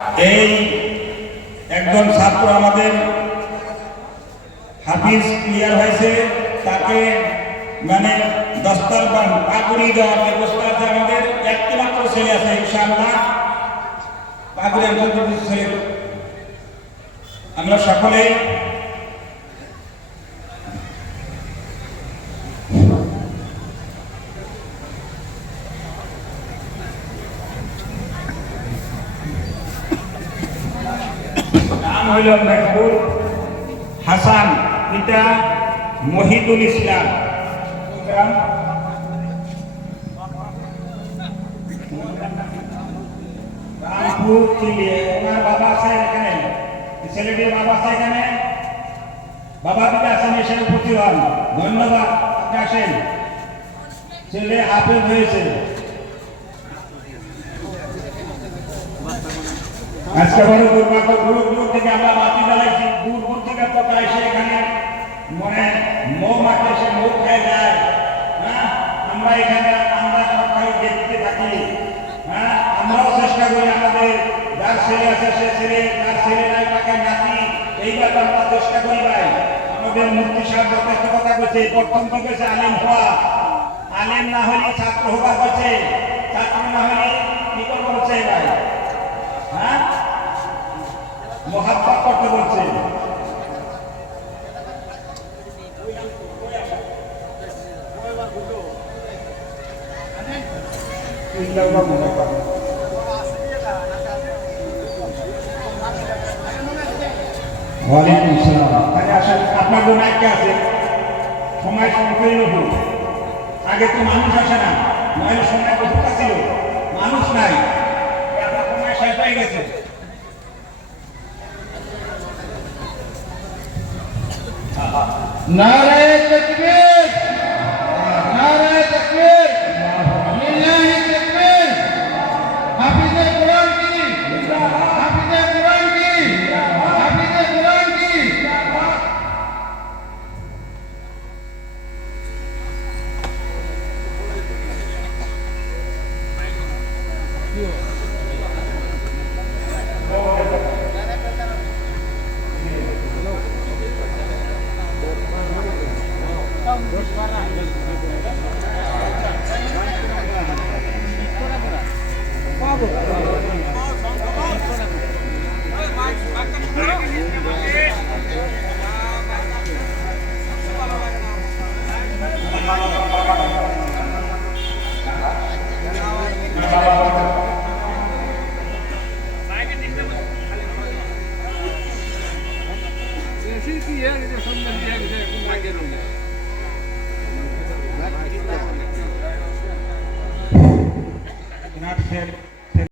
এই একজন ছাত্র আমাদের হাফিজ ক্লিয়ার হয়েছে, তাকে মানে দস্তারবান পাগুড়ি দেওয়ার ব্যবস্থা আছে। আমাদের একটি মাত্র ছেলে আছে, ইনশাআল্লাহ পাগুড়ি আন্তর্জাতিক ছেলে। আমরা সকলে নাম হইল মেহবুব হাসান, পিতা মহিদুল ইসলাম। ওনার বাবা আছে এখানে, ছেলেটির বাবা আছে এখানে, বাবা দিকে আসেন, এসে উপস্থিত হন। ধন্যবাদ, আপনি আসেন। ছেলে হাফেজ হয়েছে। আজকে বড় দুর্ভাগ্য, দূর থেকে আমরা বাতি জ্বালাইছি, দূর থেকে পোকা এসে এখানে মনে মৌ মাখে এসে মৌ খেয়ে যায়। হ্যাঁ, আমরা এখানে আমরা সরকারি দেখতে থাকি। হ্যাঁ, আমরাও চেষ্টা করি আমাদের যার ছেলে আছে সে ছেলে, যার ছেলে নাই তাকে নাতি, এইভাবে আমরা চেষ্টা করি। ভাই আমাদের মুফতি সাহেব যথেষ্ট কথা বলছে, প্রথম তো কেছে আলেম হওয়া, আলেম না হলে ছাত্র হওয়া করছে, ছাত্র না হলে কি করছে ভাই? হ্যাঁ, মোহাব্বত করতে বলছে। ওয়ালাইকুম আসসালাম। আপনার জন্য একটা আছে, সময় সংকীর্ণ হোক। আগে তো মানুষ আসে না, নয় সময় বহুত ছিল, মানুষ নাই, এখন সময় শেষ হয়ে গেছে। नारे तकबीर, नारे तकबीर, लिल्लाहि तकबीर। हाफिज़े कुरान की, हाफिज़े कुरान की, हाफिज़े कुरान की। Not fair.